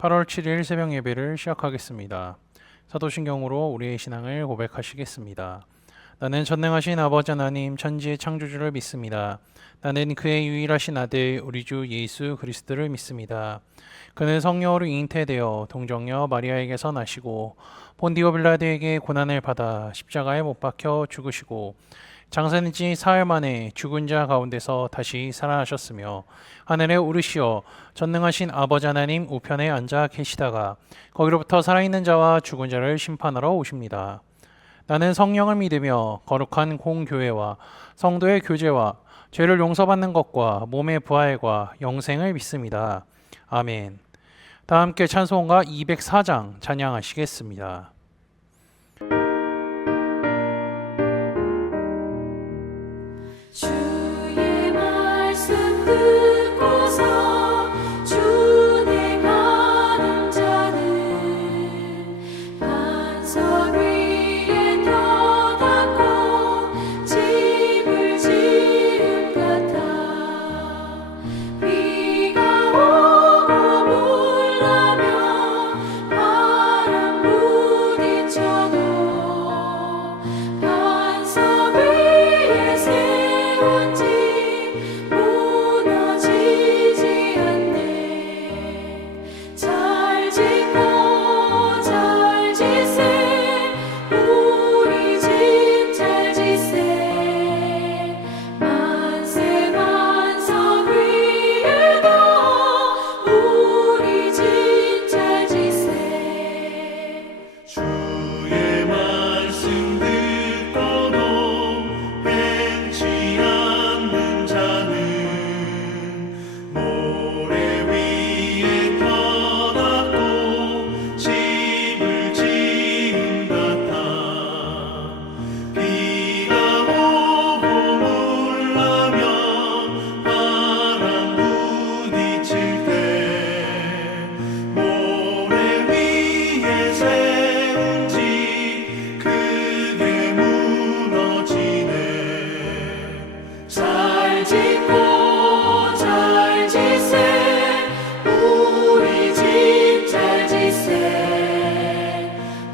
8월 7일 새벽 예배를 시작하겠습니다. 사도신경으로 우리의 신앙을 고백하시겠습니다. 나는 전능하신 아버지 하나님 천지의 창조주를 믿습니다. 나는 그의 유일하신 아들 우리 주 예수 그리스도를 믿습니다. 그는 성령으로 잉태되어 동정녀 마리아에게서 나시고 본디오 빌라도에게 고난을 받아 십자가에 못 박혀 죽으시고 장사된 지 사흘 만에 죽은 자 가운데서 다시 살아나셨으며 하늘에 오르시어 전능하신 아버지 하나님 우편에 앉아 계시다가 거기로부터 살아있는 자와 죽은 자를 심판하러 오십니다. 나는 성령을 믿으며 거룩한 공교회와 성도의 교제와 죄를 용서받는 것과 몸의 부활과 영생을 믿습니다. 아멘. 다 함께 찬송가 204장 찬양하시겠습니다. 주의 말씀 듣고서 주내 가는 자는 반석 위에 터닫고 집을 지은 같아 비가 오고 물나며 바람 부딪혀도 반석 위에 세운 집 무너지지 않네. 잘 짓고 잘 지세 우리 집 잘 지세 만세 반석 위에도 우리 집 잘 지세. 주의 말씀 듣고도 행치 않는 자는 모래 위에 터닫고 집을 지은 같아 비가 오고 물나며 바람 부딪힐 때 모래 위에 세운 집 크게 무너지네. 잘 짓고 잘 지세 우리 집 잘 지세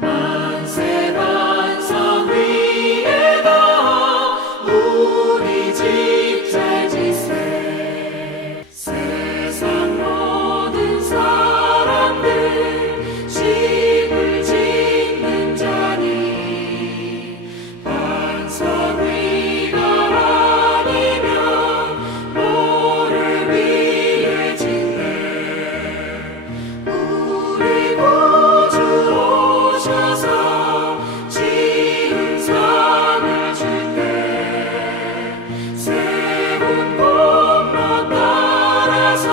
만세 반석 위에도 우리 집 잘 지세. 세상 모든 사람들 집을 짓는 자니 반석 위가 아니면 모래 위에 짓네. 우리 구주 오셔서 지은 상을 줄때 세운 공로 따라서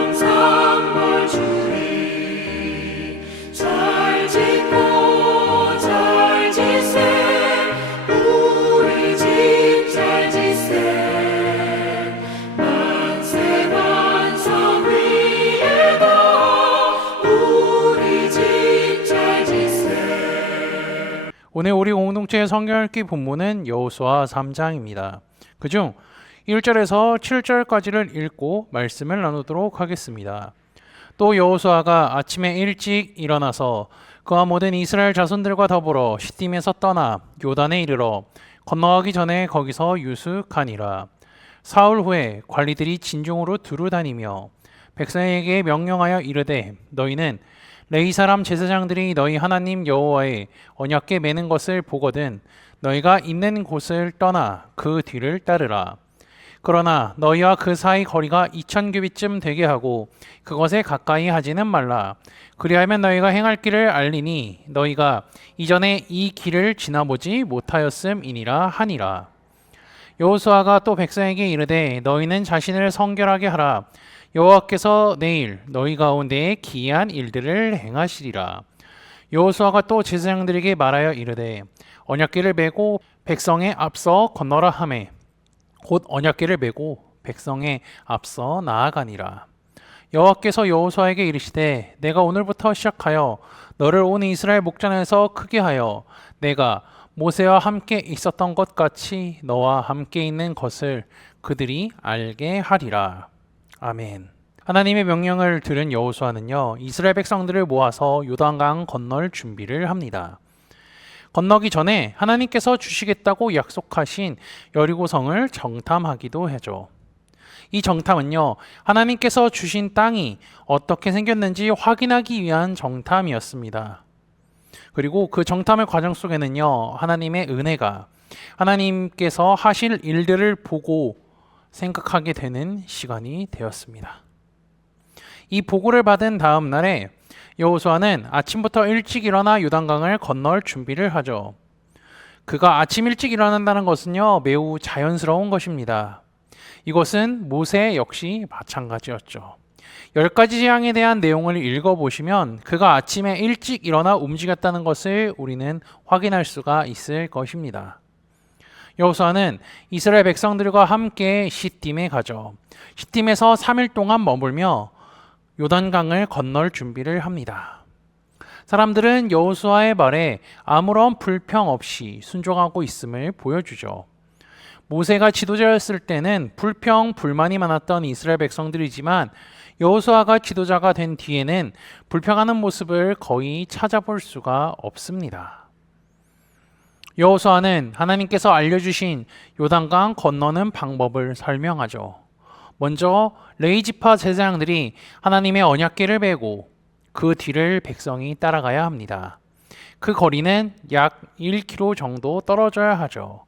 영영상벌 주리. 잘 짓고 잘 지세 우리 집 잘 지세 만세 반석 위에도 우리 집 잘 지세. 오늘 우리 공동체의 성경 읽기 본문은 여호수아 3장입니다. 그중 1절에서 7절까지를 읽고 말씀을 나누도록 하겠습니다. 또 여호수아가 아침에 일찍 일어나서 그와 모든 이스라엘 자손들과 더불어 시딤에서 떠나 요단에 이르러 건너가기 전에 거기서 유숙하니라. 사흘 후에 관리들이 진중으로 두루 다니며 백성에게 명령하여 이르되 너희는 레위 사람 제사장들이 너희 하나님 여호와의 언약궤 매는 것을 보거든 너희가 있는 곳을 떠나 그 뒤를 따르라. 그러나 너희와 그 사이 거리가 2000규빗쯤 되게 하고 그것에 가까이 하지는 말라. 그리하면 너희가 행할 길을 알리니 너희가 이전에 이 길을 지나보지 못하였음이니라 하니라. 여호수아가 또 백성에게 이르되 너희는 자신을 성결하게 하라. 여호와께서 내일 너희 가운데에 기이한 일들을 행하시리라. 여호수아가 또 제사장들에게 말하여 이르되 언약궤를 메고 백성에 앞서 건너라 하매 곧 언약궤를 메고 백성에 앞서 나아가니라. 여호와께서 여호수아에게 이르시되 내가 오늘부터 시작하여 너를 온 이스라엘 목전에서 크게 하여 내가 모세와 함께 있었던 것 같이 너와 함께 있는 것을 그들이 알게 하리라. 아멘. 하나님의 명령을 들은 여호수아는요, 이스라엘 백성들을 모아서 요단강 건널 준비를 합니다. 건너기 전에 하나님께서 주시겠다고 약속하신 여리고성을 정탐하기도 하죠. 이 정탐은요, 하나님께서 주신 땅이 어떻게 생겼는지 확인하기 위한 정탐이었습니다. 그리고 그 정탐의 과정 속에는요, 하나님의 은혜가, 하나님께서 하실 일들을 보고 생각하게 되는 시간이 되었습니다. 이 보고를 받은 다음 날에 여호수아는 아침부터 일찍 일어나 요단강을 건널 준비를 하죠. 그가 아침 일찍 일어난다는 것은요, 매우 자연스러운 것입니다. 이것은 모세 역시 마찬가지였죠. 10가지 재앙에 대한 내용을 읽어보시면 그가 아침에 일찍 일어나 움직였다는 것을 우리는 확인할 수가 있을 것입니다. 여호수아는 이스라엘 백성들과 함께 시딤에 가죠. 시딤에서 3일 동안 머물며 요단강을 건널 준비를 합니다. 사람들은 여호수아의 말에 아무런 불평 없이 순종하고 있음을 보여주죠. 모세가 지도자였을 때는 불평, 불만이 많았던 이스라엘 백성들이지만 여호수아가 지도자가 된 뒤에는 불평하는 모습을 거의 찾아볼 수가 없습니다. 여호수아는 하나님께서 알려주신 요단강 건너는 방법을 설명하죠. 먼저 레위지파 제사장들이 하나님의 언약궤를 메고 그 뒤를 백성이 따라가야 합니다. 그 거리는 약 1km 정도 떨어져야 하죠.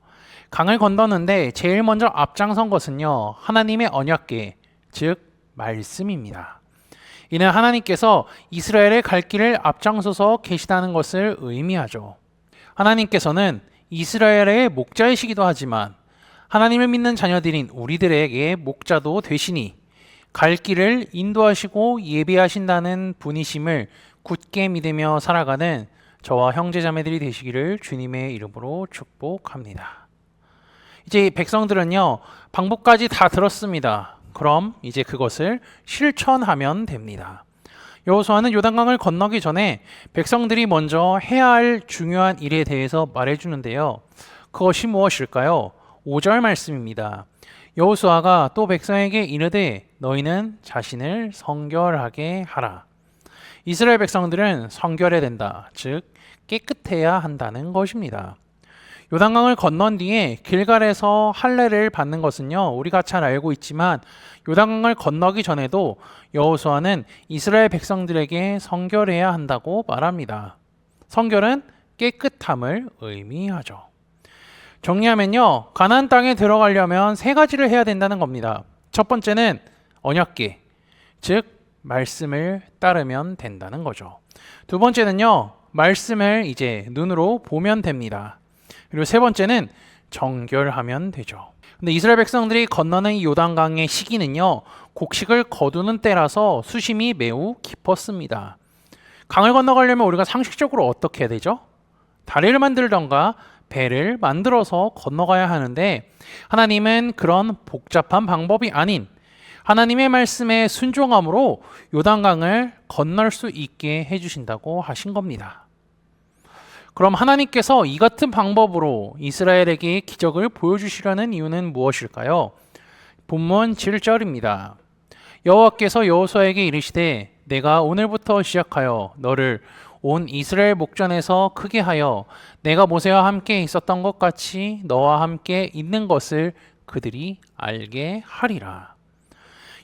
강을 건너는데 제일 먼저 앞장선 것은요, 하나님의 언약궤, 즉 말씀입니다. 이는 하나님께서 이스라엘의 갈 길을 앞장서서 계시다는 것을 의미하죠. 하나님께서는 이스라엘의 목자이시기도 하지만 하나님을 믿는 자녀들인 우리들에게 목자도 되시니 갈 길을 인도하시고 예비하신다는 분이심을 굳게 믿으며 살아가는 저와 형제자매들이 되시기를 주님의 이름으로 축복합니다. 이제 백성들은요, 방법까지 다 들었습니다. 그럼 이제 그것을 실천하면 됩니다. 여호수아는 요단강을 건너기 전에 백성들이 먼저 해야 할 중요한 일에 대해서 말해주는데요. 그것이 무엇일까요? 5절 말씀입니다. 여호수아가 또 백성에게 이르되 너희는 자신을 성결하게 하라. 이스라엘 백성들은 성결해야 된다. 즉 깨끗해야 한다는 것입니다. 요단강을 건넌 뒤에 길갈에서 할례를 받는 것은요, 우리가 잘 알고 있지만 요단강을 건너기 전에도 여호수아는 이스라엘 백성들에게 성결해야 한다고 말합니다. 성결은 깨끗함을 의미하죠. 정리하면요, 가나안 땅에 들어가려면 3가지를 해야 된다는 겁니다. 첫 번째는 언약궤, 즉 말씀을 따르면 된다는 거죠. 두 번째는요, 말씀을 이제 눈으로 보면 됩니다. 그리고 세 번째는 정결하면 되죠. 근데 이스라엘 백성들이 건너는 이 요단강의 시기는요, 곡식을 거두는 때라서 수심이 매우 깊었습니다. 강을 건너가려면 우리가 상식적으로 어떻게 해야 되죠? 다리를 만들던가 배를 만들어서 건너가야 하는데 하나님은 그런 복잡한 방법이 아닌 하나님의 말씀에 순종함으로 요단강을 건널 수 있게 해주신다고 하신 겁니다. 그럼 하나님께서 이 같은 방법으로 이스라엘에게 기적을 보여주시려는 이유는 무엇일까요? 본문 7절입니다. 여호와께서 여호수아에게 이르시되 내가 오늘부터 시작하여 너를 온 이스라엘 목전에서 크게 하여 내가 모세와 함께 있었던 것 같이 너와 함께 있는 것을 그들이 알게 하리라.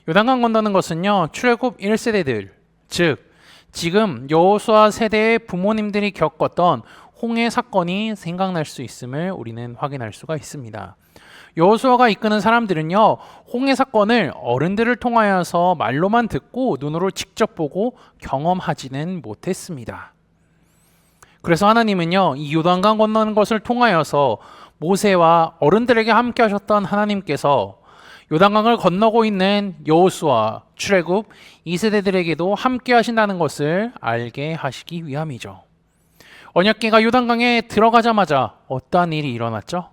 요단강 건너는 것은요, 출애굽 1세대들, 즉 지금 여호수아 세대의 부모님들이 겪었던 홍해 사건이 생각날 수 있음을 우리는 확인할 수가 있습니다. 여호수아가 이끄는 사람들은요, 홍해 사건을 어른들을 통하여서 말로만 듣고 눈으로 직접 보고 경험하지는 못했습니다. 그래서 하나님은요, 이 요단강 건너는 것을 통하여서 모세와 어른들에게 함께 하셨던 하나님께서 요단강을 건너고 있는 여호수아, 출애굽 2세대들에게도 함께 하신다는 것을 알게 하시기 위함이죠. 언약궤가 요단강에 들어가자마자 어떠한 일이 일어났죠?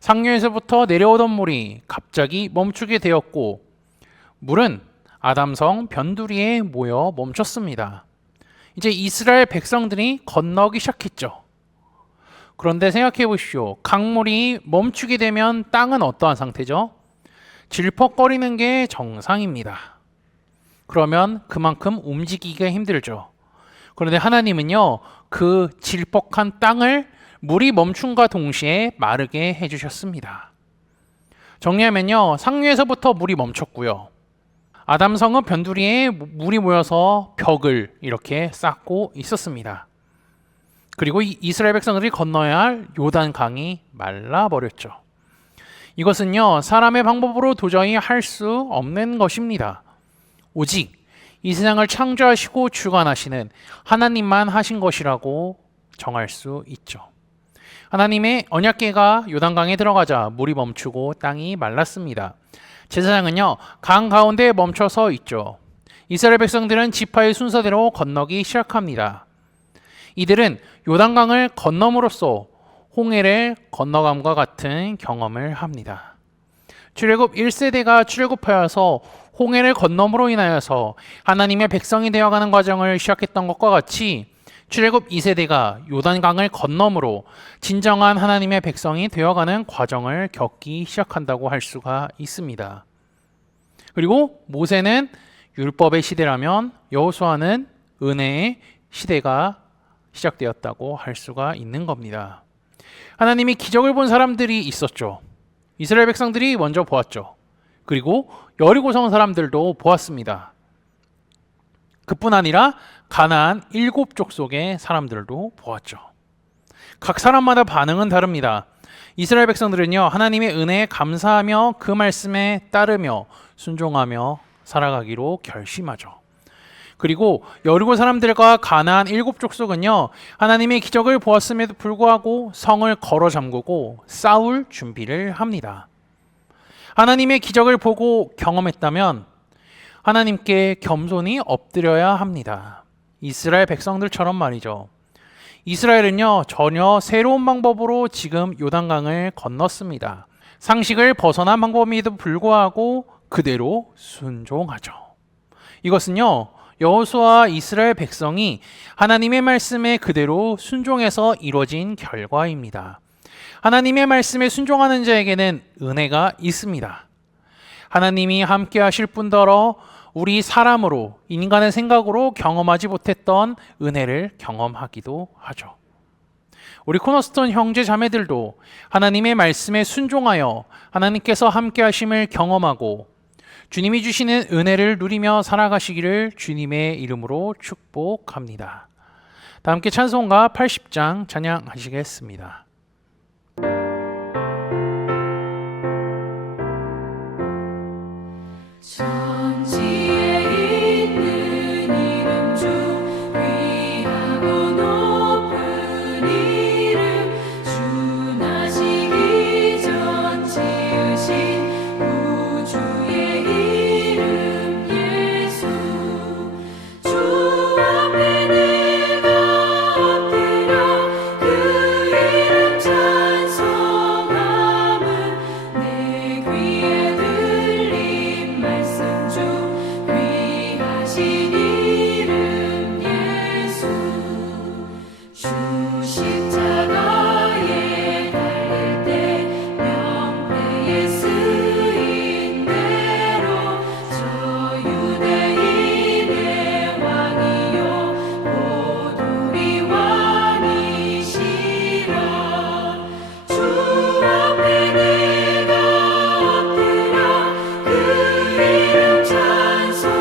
상류에서부터 내려오던 물이 갑자기 멈추게 되었고 물은 아담성 변두리에 모여 멈췄습니다. 이제 이스라엘 백성들이 건너기 시작했죠. 그런데 생각해 보십시오. 강물이 멈추게 되면 땅은 어떠한 상태죠? 질퍽거리는 게 정상입니다. 그러면 그만큼 움직이기가 힘들죠. 그런데 하나님은요, 그 질퍽한 땅을 물이 멈춤과 동시에 마르게 해주셨습니다. 정리하면요, 상류에서부터 물이 멈췄고요. 아담성은 변두리에 물이 모여서 벽을 이렇게 쌓고 있었습니다. 그리고 이스라엘 백성들이 건너야 할 요단강이 말라버렸죠. 이것은요, 사람의 방법으로 도저히 할 수 없는 것입니다. 오직 이 세상을 창조하시고 주관하시는 하나님만 하신 것이라고 정할 수 있죠. 하나님의 언약궤가 요단강에 들어가자 물이 멈추고 땅이 말랐습니다. 제사장은요, 강 가운데에 멈춰서 있죠. 이스라엘 백성들은 지파의 순서대로 건너기 시작합니다. 이들은 요단강을 건너므로써 홍해를 건너감과 같은 경험을 합니다. 출애굽 1세대가 출애굽하여서 홍해를 건너므로 인하여서 하나님의 백성이 되어가는 과정을 시작했던 것과 같이 출애굽 2세대가 요단강을 건너므로 진정한 하나님의 백성이 되어가는 과정을 겪기 시작한다고 할 수가 있습니다. 그리고 모세는 율법의 시대라면 여호수아는 은혜의 시대가 시작되었다고 할 수가 있는 겁니다. 하나님이 기적을 본 사람들이 있었죠. 이스라엘 백성들이 먼저 보았죠. 그리고 여리고성 사람들도 보았습니다. 그뿐 아니라 가나안 7족속의 사람들도 보았죠. 각 사람마다 반응은 다릅니다. 이스라엘 백성들은요, 하나님의 은혜에 감사하며 그 말씀에 따르며 순종하며 살아가기로 결심하죠. 그리고 여리고 사람들과 가나안 7족속은요, 하나님의 기적을 보았음에도 불구하고 성을 걸어 잠그고 싸울 준비를 합니다. 하나님의 기적을 보고 경험했다면 하나님께 겸손히 엎드려야 합니다. 이스라엘 백성들처럼 말이죠. 이스라엘은요, 전혀 새로운 방법으로 지금 요단강을 건넜습니다. 상식을 벗어난 방법임에도 불구하고 그대로 순종하죠. 이것은요, 여호수아와 이스라엘 백성이 하나님의 말씀에 그대로 순종해서 이루어진 결과입니다. 하나님의 말씀에 순종하는 자에게는 은혜가 있습니다. 하나님이 함께 하실 뿐더러 우리 사람으로, 인간의 생각으로 경험하지 못했던 은혜를 경험하기도 하죠. 우리 코너스톤 형제 자매들도 하나님의 말씀에 순종하여 하나님께서 함께 하심을 경험하고 주님이 주시는 은혜를 누리며 살아가시기를 주님의 이름으로 축복합니다. 다 함께 찬송가 80장 찬양하시겠습니다. 천지에 있는 이름 중 귀하고 높은 이름, 주 나시기 전 지으신 우주의 이름 예수. 주 앞에 내가 엎드려 그 이름 찬송함은 내 귀에 들린 말씀 중 귀하신 이름 예수. 주 십자가에 달릴 때 명패에 쓰인 대로 저 유대인의 왕이요 곧 우리 왕이시라. 주 앞에 내가 엎드려 그 이름 찬송함은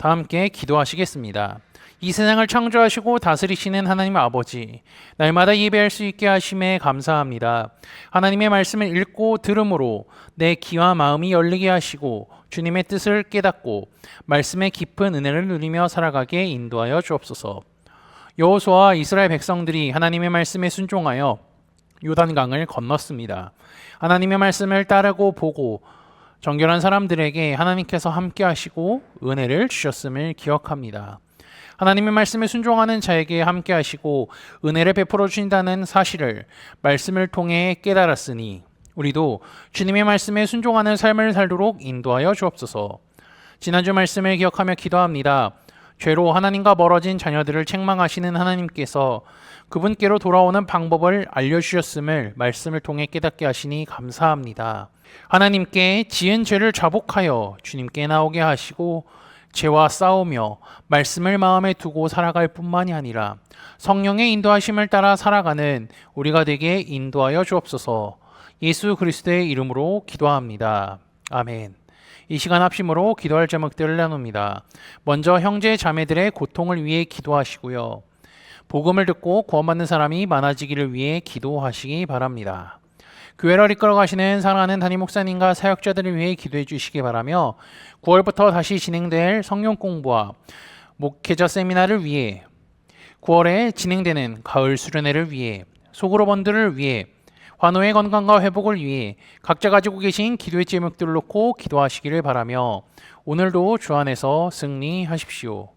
다 함께 기도하시겠습니다. 이 세상을 창조하시고 다스리시는 하나님 아버지, 날마다 예배할 수 있게 하심에 감사합니다. 하나님의 말씀을 읽고 들음으로 내 귀와 마음이 열리게 하시고 주님의 뜻을 깨닫고 말씀의 깊은 은혜를 누리며 살아가게 인도하여 주옵소서. 여호수아와 이스라엘 백성들이 하나님의 말씀에 순종하여 요단강을 건넜습니다. 하나님의 말씀을 따르고 보고 정결한 사람들에게 하나님께서 함께 하시고 은혜를 주셨음을 기억합니다. 하나님의 말씀에 순종하는 자에게 함께 하시고 은혜를 베풀어 주신다는 사실을 말씀을 통해 깨달았으니 우리도 주님의 말씀에 순종하는 삶을 살도록 인도하여 주옵소서. 지난주 말씀을 기억하며 기도합니다. 죄로 하나님과 멀어진 자녀들을 책망하시는 하나님께서 그분께로 돌아오는 방법을 알려주셨음을 말씀을 통해 깨닫게 하시니 감사합니다. 하나님께 지은 죄를 자복하여 주님께 나오게 하시고 죄와 싸우며 말씀을 마음에 두고 살아갈 뿐만이 아니라 성령의 인도하심을 따라 살아가는 우리가 되게 인도하여 주옵소서. 예수 그리스도의 이름으로 기도합니다. 아멘. 이 시간 합심으로 기도할 제목들을 나눕니다. 먼저 형제 자매들의 고통을 위해 기도하시고요. 복음을 듣고 구원받는 사람이 많아지기를 위해 기도하시기 바랍니다. 교회를 이끌어 가시는 사랑하는 담임 목사님과 사역자들을 위해 기도해 주시기 바라며 9월부터 다시 진행될 성경 공부와 목회자 세미나를 위해 9월에 진행되는 가을 수련회를 위해 소그룹원들을 위해 환우의 건강과 회복을 위해 각자 가지고 계신 기도의 제목들을 놓고 기도하시기를 바라며 오늘도 주 안에서 승리하십시오.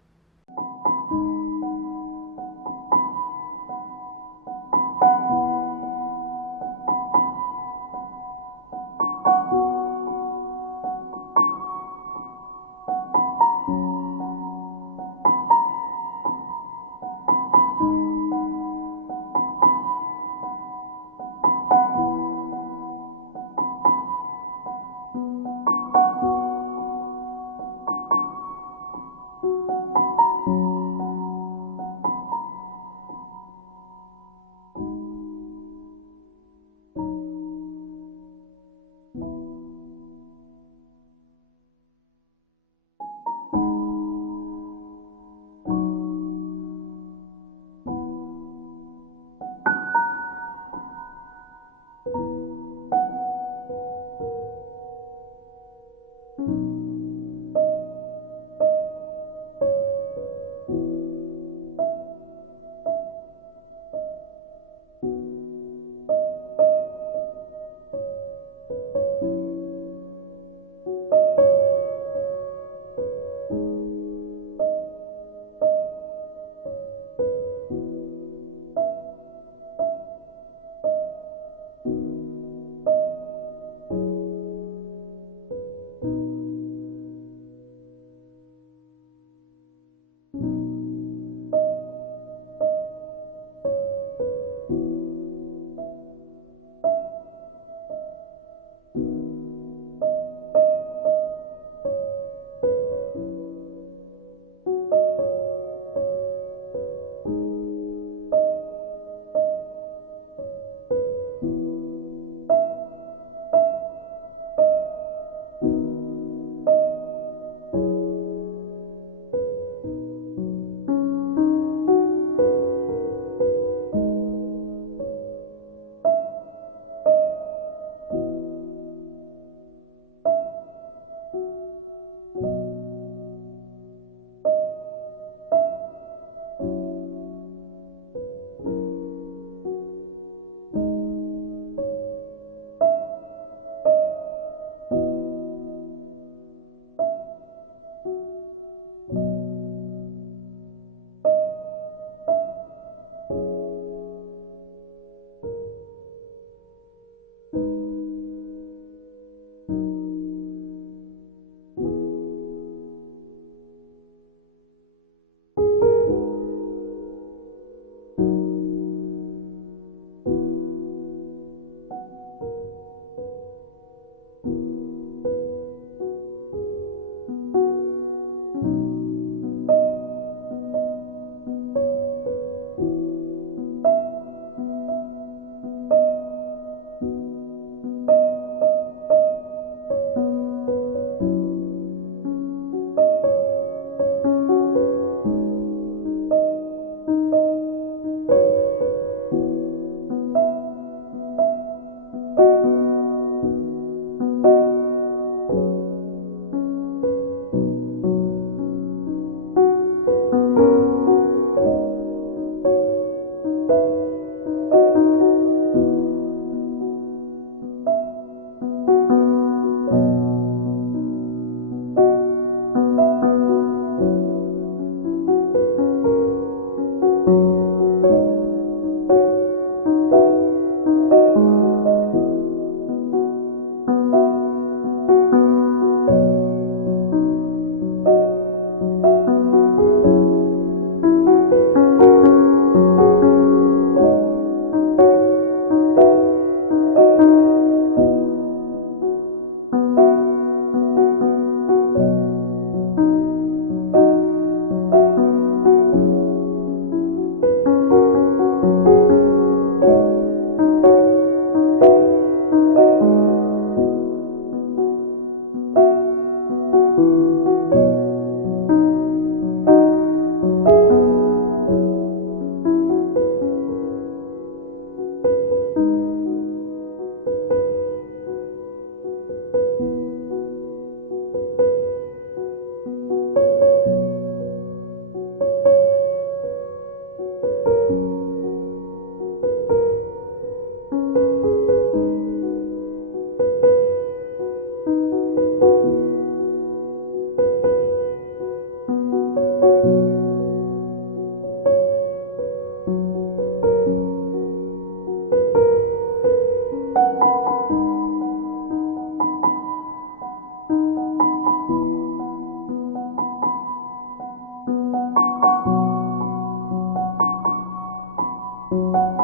주